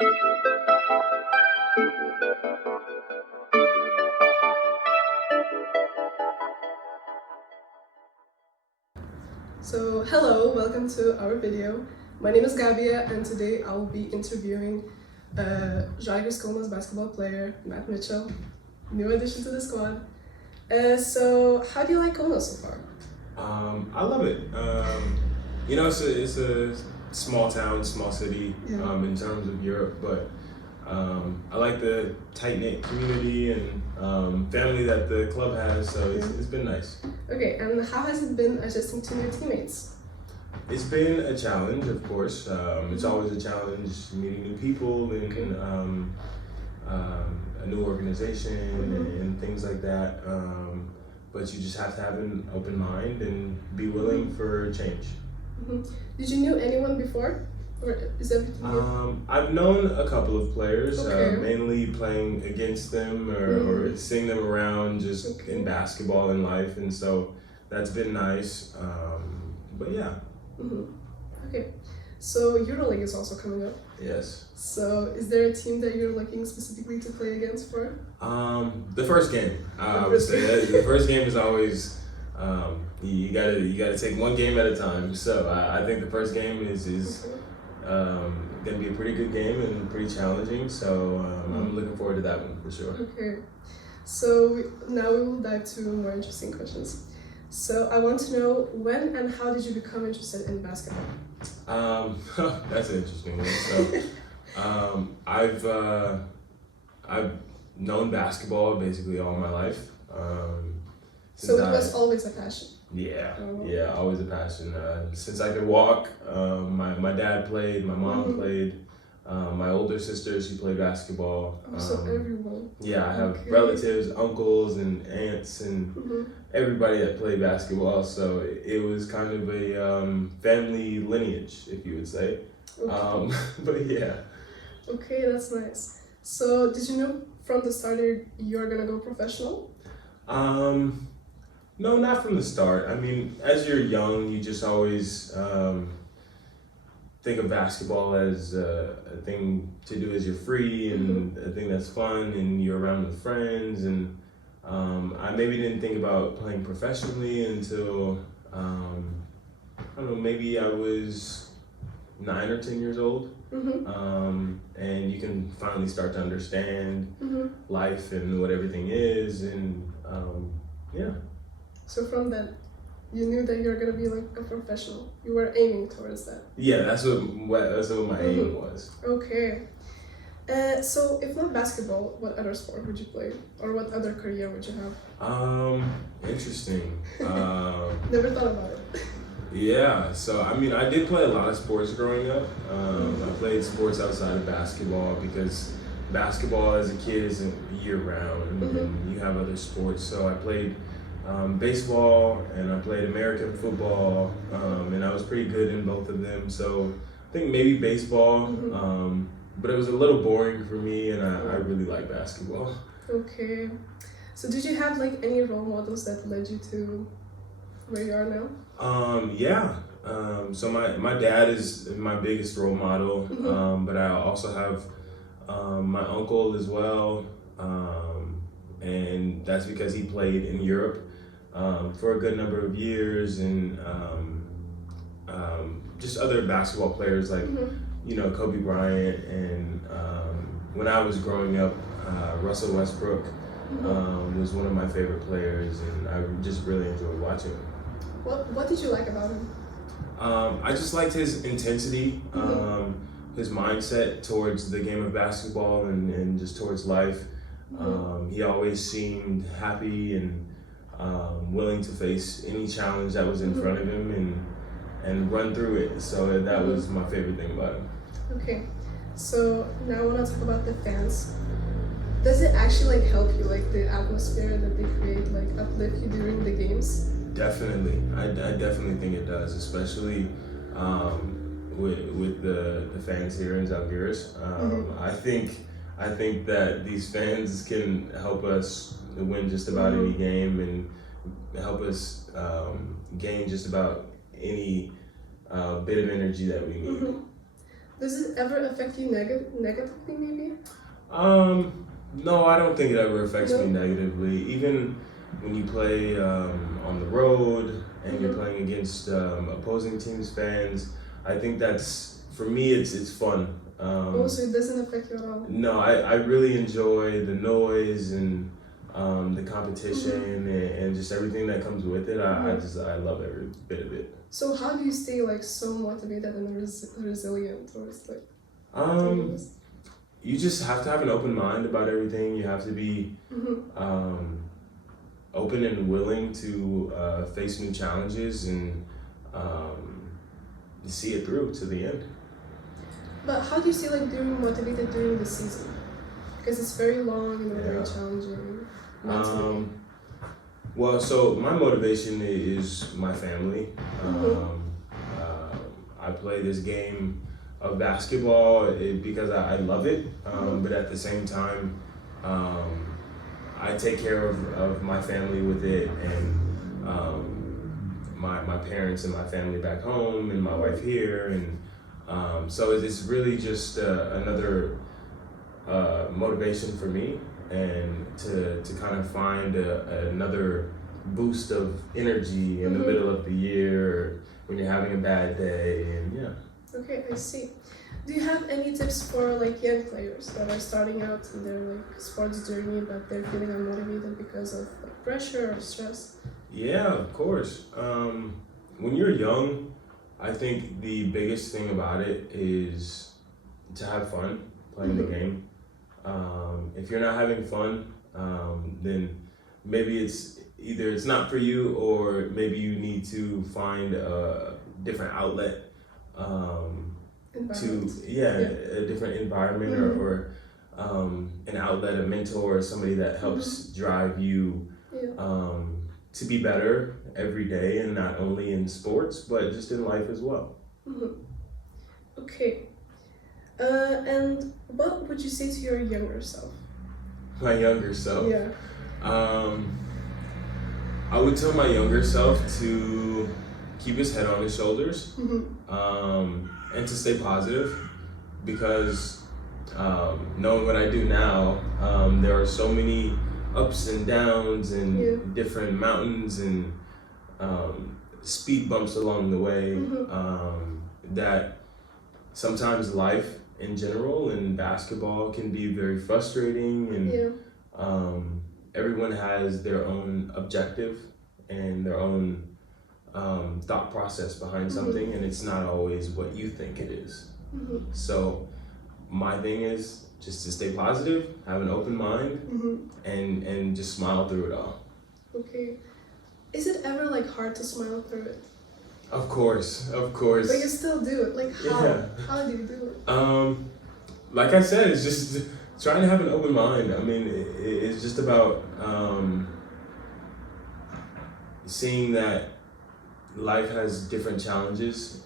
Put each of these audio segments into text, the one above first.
So, hello, welcome to our video. My name is Gabia, and today I will be interviewing Zalgiris Kauno's basketball player, Matt Mitchell, new addition to the squad. So, how do you like Kauno so far? I love it. It's a small town, small city in terms of Europe, but I like the tight-knit community and family that the club has, so it's been nice. Okay, and how has it been adjusting to new teammates? It's been a challenge, of course. It's always a challenge meeting new people and a new organization and things like that. But you just have to have an open mind and be willing for change. Did you know anyone before? Or is everything new? I've known a couple of players, Okay. mainly playing against them or seeing them around just in basketball and life, and so that's been nice. But yeah. Okay, so EuroLeague is also coming up. Yes. So, is there a team that you're looking specifically to play against for? The first game, I would say that the first game is always you gotta take one game at a time. So I think the first game is gonna be a pretty good game and pretty challenging. So I'm looking forward to that one for sure. Okay, so now we will dive to more interesting questions. So I want to know, when and how did you become interested in basketball? That's an interesting one. So I've known basketball basically all my life. So it was always a passion? Yeah, always a passion. Since I could walk, my dad played, my mom played, my older sister, she played basketball. So everyone? Yeah, I have relatives, uncles and aunts and everybody that played basketball, so it was kind of a family lineage, if you would say. Okay. But yeah. Okay, that's nice. So did you know from the start you're gonna go professional? No, not from the start. I mean, as you're young, you just always think of basketball as a thing to do as you're free and a thing that's fun and you're around with friends. And I maybe didn't think about playing professionally until, I don't know, maybe I was 9 or 10 years old. And you can finally start to understand life and what everything is. And yeah. So from then, you knew that you were gonna be like a professional. You were aiming towards that. Yeah, that's what my aim was. Okay. So if not basketball, what other sport would you play, or what other career would you have? Interesting. Never thought about it. Yeah, so I mean, I did play a lot of sports growing up. I played sports outside of basketball because basketball as a kid isn't year round, and you have other sports. So I played baseball and I played American football, and I was pretty good in both of them. So I think maybe baseball, but it was a little boring for me, and I really like basketball. Okay. So did you have like any role models that led you to where you are now? Yeah. So my dad is my biggest role model, but I also have my uncle as well, and that's because he played in Europe for a good number of years, and just other basketball players like Kobe Bryant, and when I was growing up, Russell Westbrook was one of my favorite players, and I just really enjoyed watching him. What did you like about him? I just liked his intensity, his mindset towards the game of basketball and just towards life. He always seemed happy and willing to face any challenge that was in front of him and run through it. So that was my favorite thing about him. Okay, so now I want to talk about the fans. Does it actually like help you, like the atmosphere that they create, like uplift you during the games? Definitely, I definitely think it does, especially with the fans here in Zalgiris. I think that these fans can help us win just about any game and help us gain just about any bit of energy that we need. Does it ever affect you negatively, maybe? No, I don't think it ever affects me negatively. Even when you play on the road and you're playing against opposing teams' fans, I think that's, for me, it's fun. So it doesn't affect you at all? No, I really enjoy the noise and the competition and just everything that comes with it. I love every bit of it. So how do you stay like so motivated and resilient towards like you just have to have an open mind about everything. You have to be open and willing to face new challenges and see it through to the end. But how do you stay like motivated during the season? Because it's very long and very challenging. Well, so my motivation is my family. I play this game of basketball because I love it, but at the same time, I take care of my family with it, and my parents and my family back home, and my wife here, and so it's really just another motivation for me, and to kind of find another boost of energy in the middle of the year when you're having a bad day, and Okay, I see. Do you have any tips for like young players that are starting out in their like sports journey but they're feeling unmotivated because of like pressure or stress? Yeah, of course. When you're young, I think the biggest thing about it is to have fun playing the game. If you're not having fun, then maybe it's not for you, or maybe you need to find a different outlet. A different environment or an outlet, a mentor, somebody that helps drive you to be better every day, and not only in sports but just in life as well. Okay. And what would you say to your younger self? My younger self? Yeah. I would tell my younger self to keep his head on his shoulders, and to stay positive, because knowing what I do now, there are so many ups and downs and different mountains and speed bumps along the way, that sometimes life in general and basketball can be very frustrating, and everyone has their own objective and their own thought process behind something, and it's not always what you think it is. So my thing is just to stay positive, have an open mind, and just smile through it all. Okay. Is it ever like hard to smile through it? Of course. But you still do it. Like how? Yeah. How do you do it? Like I said, it's just trying to have an open mind. I mean, it's just about seeing that life has different challenges,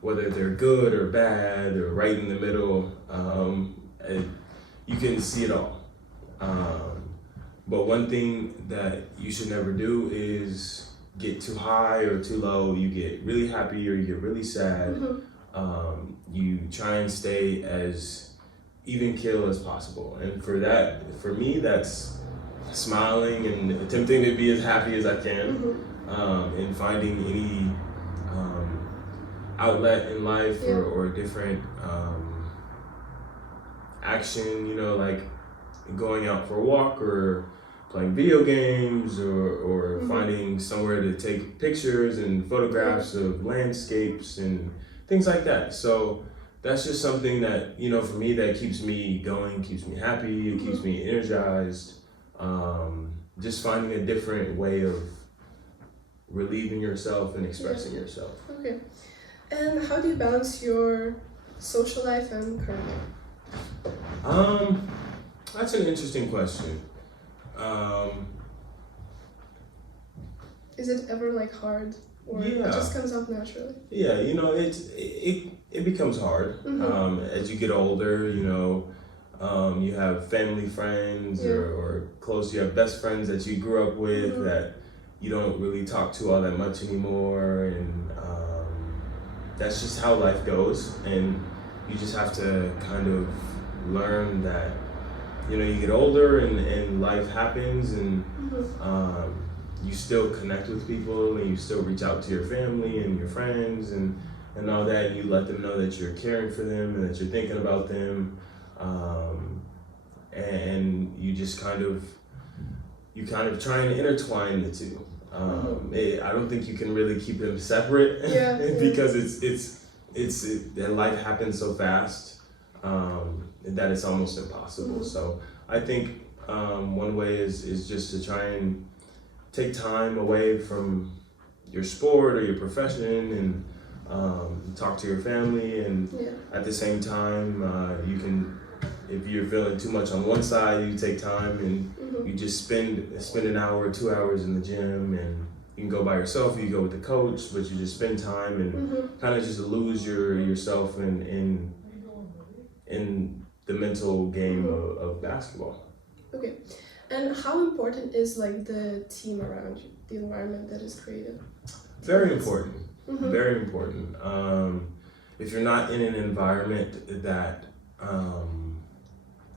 whether they're good or bad or right in the middle. You can see it all. But one thing that you should never do is get too high or too low. You get really happy or you get really sad. You try and stay as even keel as possible. And for me, that's smiling and attempting to be as happy as I can, and finding any outlet in life or different action, like going out for a walk or playing video games or finding somewhere to take pictures and photographs of landscapes and things like that. So that's just something that, for me, that keeps me going, keeps me happy, it keeps me energized. Just finding a different way of relieving yourself and expressing yourself. Okay. And how do you balance your social life and career? That's an interesting question. Is it ever like hard, or it just comes out naturally? Yeah, it becomes hard as you get older. You have family friends or close. You have best friends that you grew up with that you don't really talk to all that much anymore, and that's just how life goes, and you just have to kind of learn that, you know, you get older and life happens, and you still connect with people, and you still reach out to your family and your friends and all that, and you let them know that you're caring for them and that you're thinking about them, and you just kind of try and intertwine the two. I don't think you can really keep them separate because that life happens so fast that it's almost impossible. So I think one way is just to try and take time away from your sport or your profession and talk to your family, and at the same time you can, if you're feeling too much on one side, you take time and you just spend an hour or 2 hours in the gym, and you can go by yourself, you go with the coach, but you just spend time and kind of just lose yourself in the mental game of basketball. Okay, and how important is like the team around you, the environment that is created? Very important. Very important. If you're not in an environment that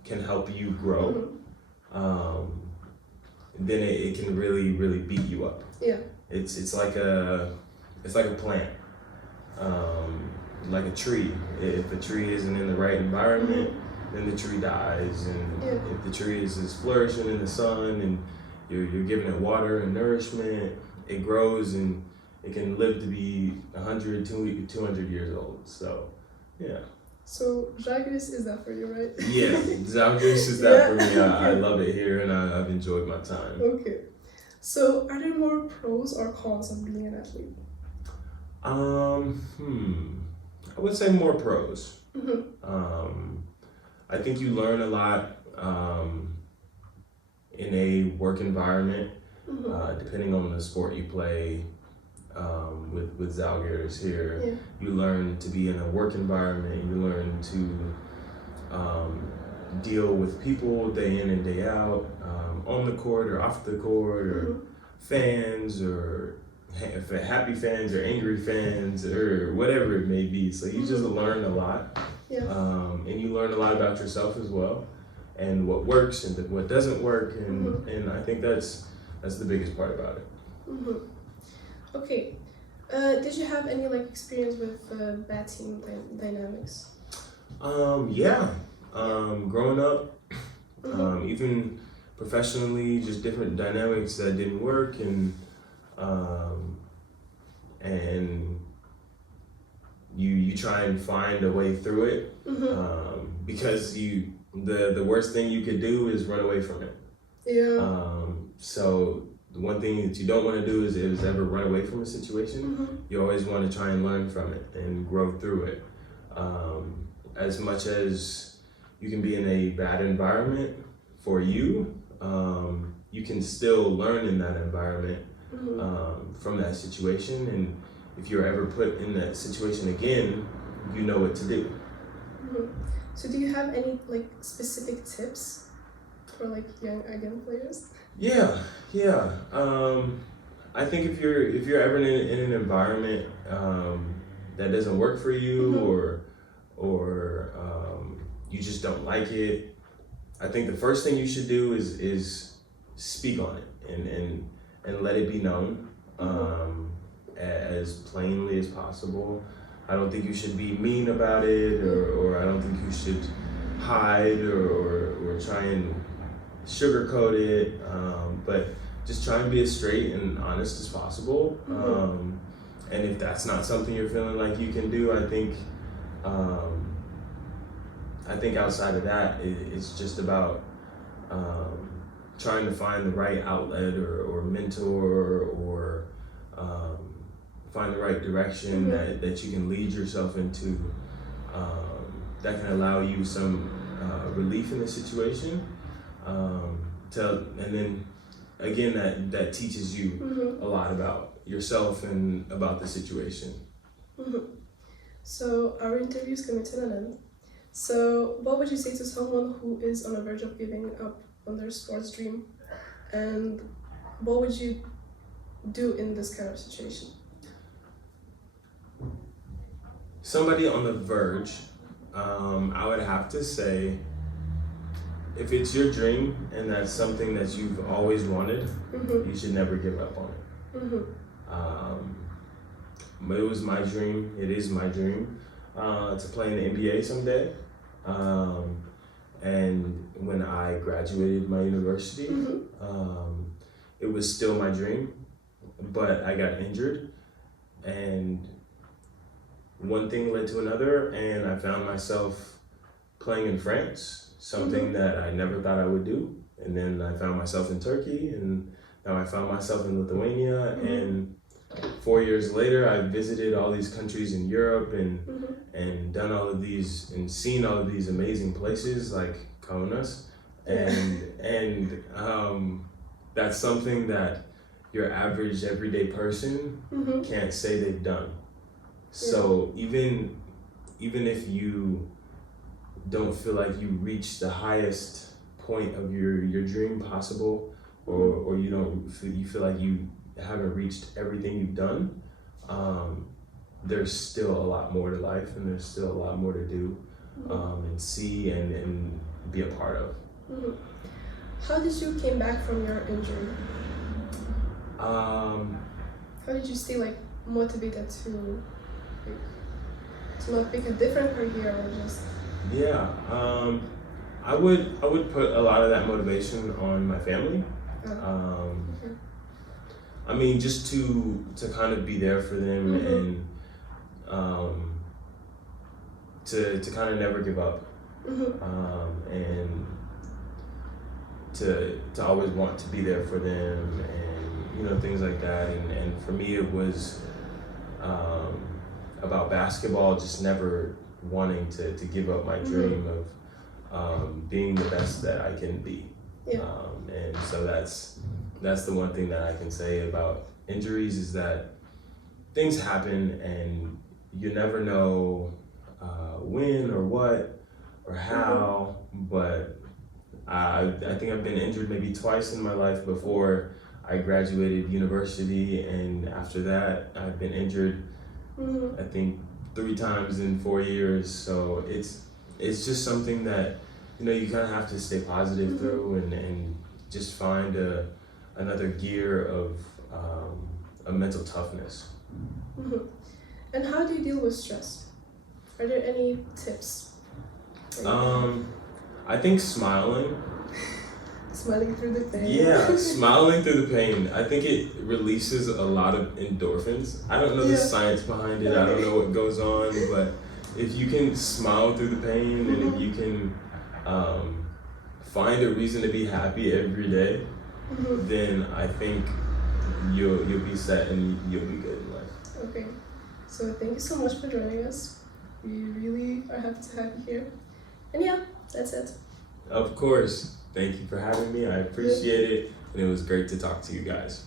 can help you grow, then it can really beat you up. Yeah. It's like a plant, like a tree. If a tree isn't in the right environment, then the tree dies. And if the tree is flourishing in the sun and you're giving it water and nourishment, it grows and it can live to be 100, 200 years old. So, yeah. So Zalgiris is that for you, right? Yeah, Zalgiris is that for me. I love it here, and I've enjoyed my time. Okay. So are there more pros or cons of being an athlete? I would say more pros. I think you learn a lot in a work environment, depending on the sport you play. With Zalgiris here, you learn to be in a work environment. You learn to deal with people day in and day out, on the court or off the court, or fans, or happy fans or angry fans, or whatever it may be. So you just learn a lot, and you learn a lot about yourself as well, and what works and what doesn't work, and I think that's the biggest part about it. Okay, did you have any like experience with bad team dynamics? Growing up, even professionally, just different dynamics that didn't work, and you try and find a way through it, because the worst thing you could do is run away from it. So the one thing that you don't want to do is ever run away from a situation. You always want to try and learn from it and grow through it. As much as you can be in a bad environment for you, you can still learn in that environment from that situation. And if you're ever put in that situation again, you know what to do. So do you have any like specific tips for like young players? Yeah. I think if you're ever in an environment that doesn't work for you, or you just don't like it, I think the first thing you should do is speak on it and let it be known as plainly as possible. I don't think you should be mean about it, or I don't think you should hide or try and sugarcoat it, but just try and be as straight and honest as possible. And if that's not something you're feeling like you can do, I think outside of that, it's just about trying to find the right outlet or mentor, or find the right direction that you can lead yourself into, that can allow you some relief in the situation. And then again, that teaches you a lot about yourself and about the situation. So our interview is coming to an end. So what would you say to someone who is on the verge of giving up on their sports dream, and what would you do in this kind of situation? somebody on the verge, I would have to say, if it's your dream and that's something that you've always wanted, you should never give up on it. But it was my dream, it is my dream, to play in the NBA someday. And when I graduated my university, it was still my dream, but I got injured, and one thing led to another, and I found myself playing in France, something that I never thought I would do. And then I found myself in Turkey, and now I found myself in Lithuania, and 4 years later, I visited all these countries in Europe and done all of these and seen all of these amazing places like Kauno, and that's something that your average everyday person can't say they've done. So even if you don't feel like you reach the highest point of your dream possible, or you feel like you haven't reached everything you've done, there's still a lot more to life, and there's still a lot more to do, and see and be a part of. How did you came back from your injury? How did you stay like motivated to not pick a different career or just? Yeah, I would put a lot of that motivation on my family. I mean, just to kind of be there for them, and to kind of never give up, and to always want to be there for them, and things like that. And for me, it was about basketball, just never wanting to give up my dream of being the best that I can be. And so that's the one thing that I can say about injuries, is that things happen and you never know when or what or how, but I think I've been injured maybe twice in my life before I graduated university, and after that I've been injured I think 3 times in 4 years. So it's just something that you kind of have to stay positive through, and just find another gear of a mental toughness. And how do you deal with stress? Are there any tips? I think smiling. Smiling through the pain. Yeah, smiling through the pain. I think it releases a lot of endorphins. I don't know the science behind it. I don't know what goes on, but if you can smile through the pain, and if you can find a reason to be happy every day, then I think you'll be set and you'll be good in life. Okay, so thank you so much for joining us. We really are happy to have you here. And yeah, that's it. Of course. Thank you for having me. I appreciate it, and it was great to talk to you guys.